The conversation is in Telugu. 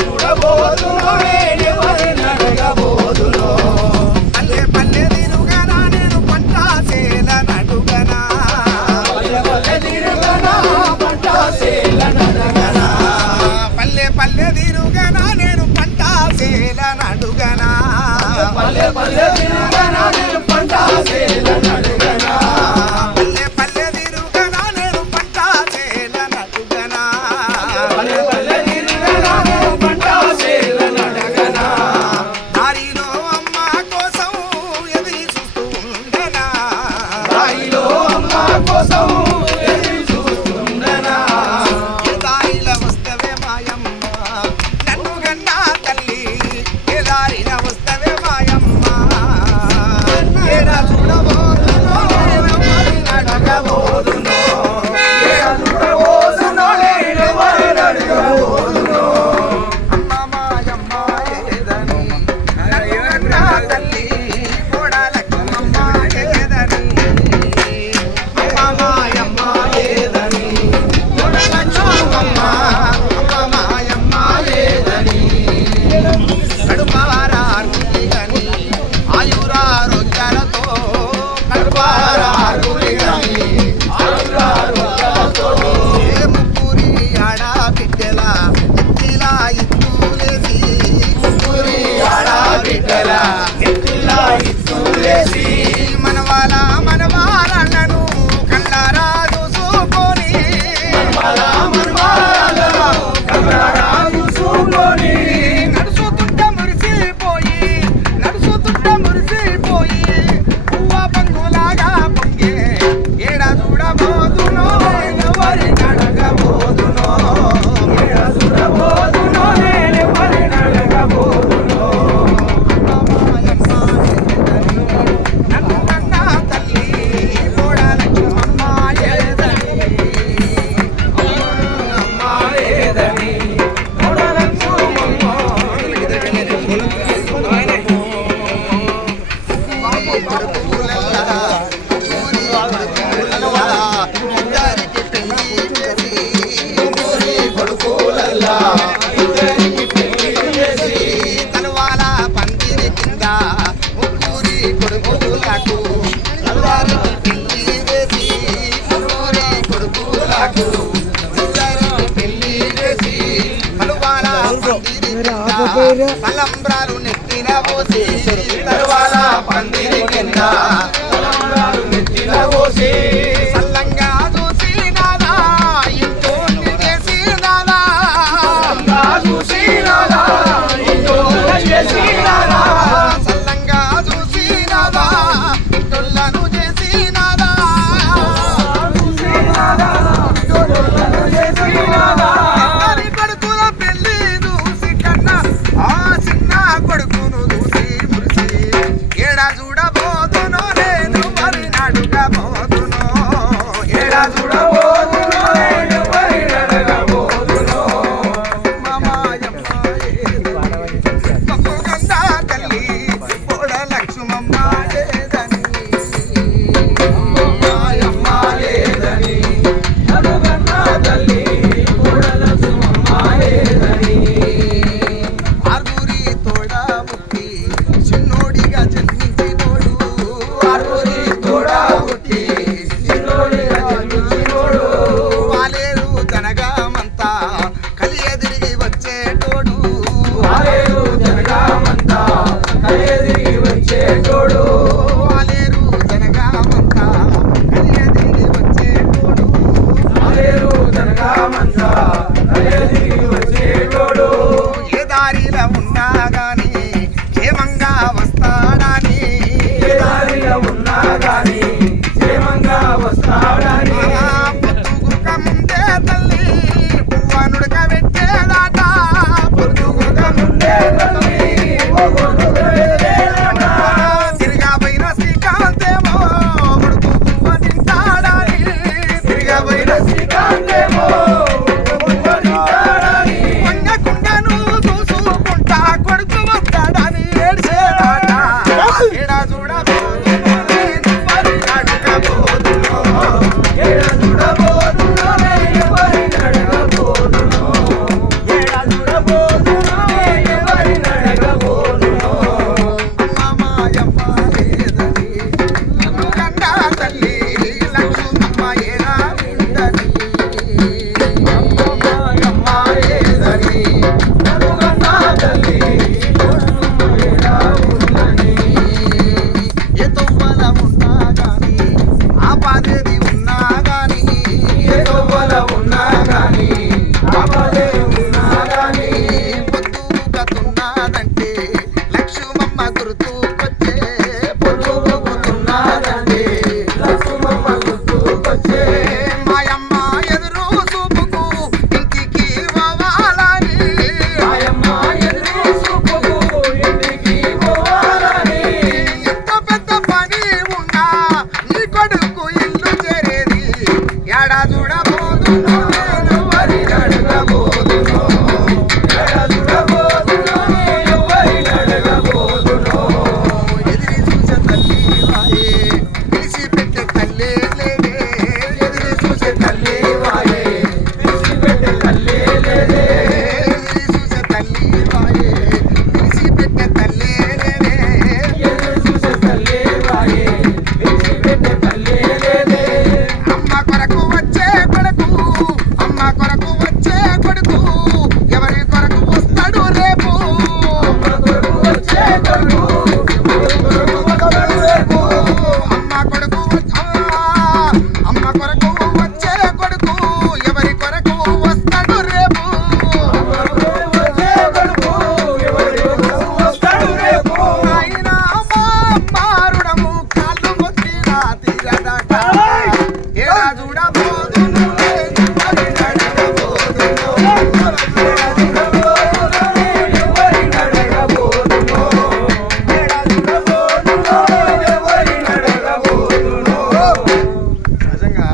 చూడబోదునో ఎవరిని అడగబోదునో పల్లె పల్లె తిరుగనా నేను పంటాసేల నడుగనా పల్లె తిరుగనా పంటాసేల నడుగనా పల్లె పల్లె తిరుగనా నేను పంటాసేల నడుగనా పల్లె పల్లె తిరుగనా నేను పంటాసేల నడుగనా పల్లె పల్లె తిరుగనా నేను పంటాసేల నడుగనా పల్లె పల్లె తిరుగనా నేను పంటాసేల నడుగనా దారిలో అమ్మ కోసం ఎదురు చూస్తూ ఉండనా దారిలో అమ్మ కోసం ఎదురు చూస్తుండనా దారిలో వస్తవే మాయమ్మ నన్ను గన్నా తల్లి ఏ దారిన వస్తవే మాయమ్మ ఏడా చూడబోదునో ఎవరిని అడగబోదునో ఏడా చూడబోదునో ఎవరిని అడగబోదునో అమ్మ మాయమ్మ ఏదని నన్ను గన్నా తల్లి కోడలక్కమ్మ ఏదని అమ్మ మాయమ్మ ఏదని కోడలక్కమ్మ అమ్మ మాయమ్మ ఏదని కడుపారారుని ఆయురారోగ్యాలతో కడుపారారుని ఆయురారోగ్యాలతో ఏ ముగ్గురి ఆడబిడ్డల ఎత్తిలా ఇత్తులేసి ముగ్గురి ఆడబిడ్డల ఎత్తిలా ఇత్తులేసి మనవాళ్ళను కళ్ళారా చూసుకొని కళ్ళారా చూసుకొని నడుచుతుంట మురిసిపోయి పువ్వ పంగులాగా పొంగే ఏడా చూడబోదునో ఎవరిని అడగబోదునో ఏడా చూడబోదునో ఎవరిని అడగబోదునో నన్ను కన్నా తల్లి కోడలక్కమ్మ ఏదని అమ్మ ఏదని తలవాల పందిరి కింద ముగ్గురి కొడుకులకు పెళ్లి వేసి ముగ్గురి కొడుకులకు పెళ్లి వేసి తలవాల పందిరి కింద తలంబ్రాలు నెత్తిన పోసి తలవాల పందిరి కింద తలంబ్రాలు నెత్తిన పోసి సల్లంగా చూసి నాదా ఇంటోని చేసి నాదా చూసి నాదా ఇంటోని చేసి నాదా సల్లంగా చూసి నాదా ఇంటోళ్ళను చేసి నాదా చూసి నాదా ఇంటోళ్ళను చేసి నాదా ఇద్దరి కొడుకుల పెళ్లి చూసి కన్నా ఆ చిన్న కొడుకును చూసి మురిసి ఏడా చూడబోదునో నేను మరి అడగబోదునో ఏడా చూడబోదునో నేను మరి అడగబోదునో మామాయమ్మ పప్పుగంగా తల్లి కోడలక్ష్మమ్మ ఏదని మాయమ్మ ఏదని పప్పుగంగా తల్లి కోడలక్ష్మమ్మ ఏదని ఆరుగురి తోడ పుట్టి చిన్నోడిగా జన్మించినోడు ఆరుగురి తోడ పుట్టి చిన్నోడిగా జన్మించినోడు వాలేరు జనగామంతా కలి ఎదిరిగి వచ్చేటోడు వాలేరు జనగామంతా కలి